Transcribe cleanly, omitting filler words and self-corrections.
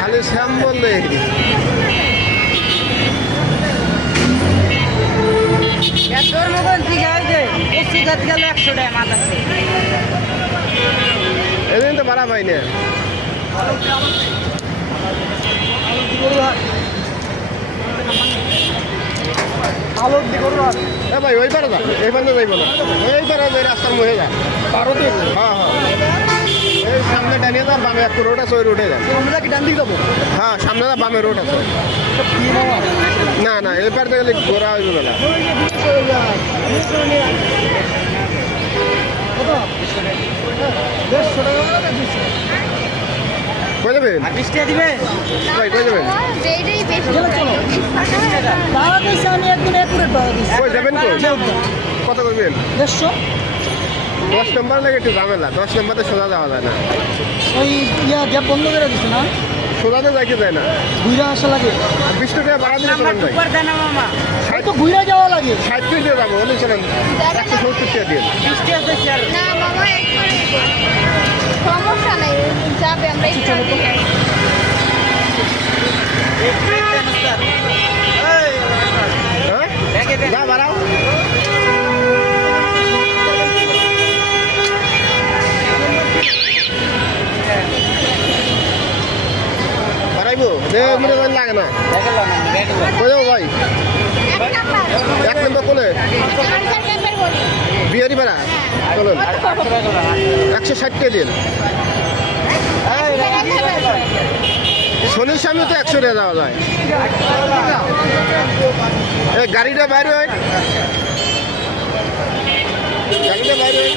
খালি শ্যাম বললে এদিন তো ভাড়া পাই না। ভাই ওই পারে যা, এই পারে যাইব না, এই পারে যাই রাস্তার মুখে যা। হ্যাঁ হ্যাঁ, এই সামনে ডানিয়ে যা, বামে একটা রোড আছে, ওই রোডে যান। হ্যাঁ সামনে যা, বামে রোড আছে। না না, এই পারে গেলে ঘোরা হইব না। কই যাবেন? ভাই কই যাবেন? কই যাবেন? কত করবেন? 10 নম্বর লাগে একটু ঝামেলা, 10 নম্বরে সোজা যাওয়া যায় না। ওই গ্যাপ বন্ধ করে দিচ্ছে না, সোজাতে যাইতে যায় না, ঘুরে আসা লাগে। 20 টাকা ভাড়া দিলে চলেন ভাই, তো ঘুরে যাওয়া লাগে। 60 টাকা যাবো বলে চলেন, 170 টাকা দিয়ে। না মামা সমস্যা নাই, যাবে আমরা একটু হ্যাঁ যা বাড়াও। বাড়াইবো লাগে না, কই যাবো ভাই? 1 নম্বর কোলে বিহারি ভাড়া চলেন, 160 টাকা দিন। শনির সামনে তো 100 টাকা দেওয়া যায়। এই গাড়িটা বাইরে হয়, গাড়িটা বাইরে হয়।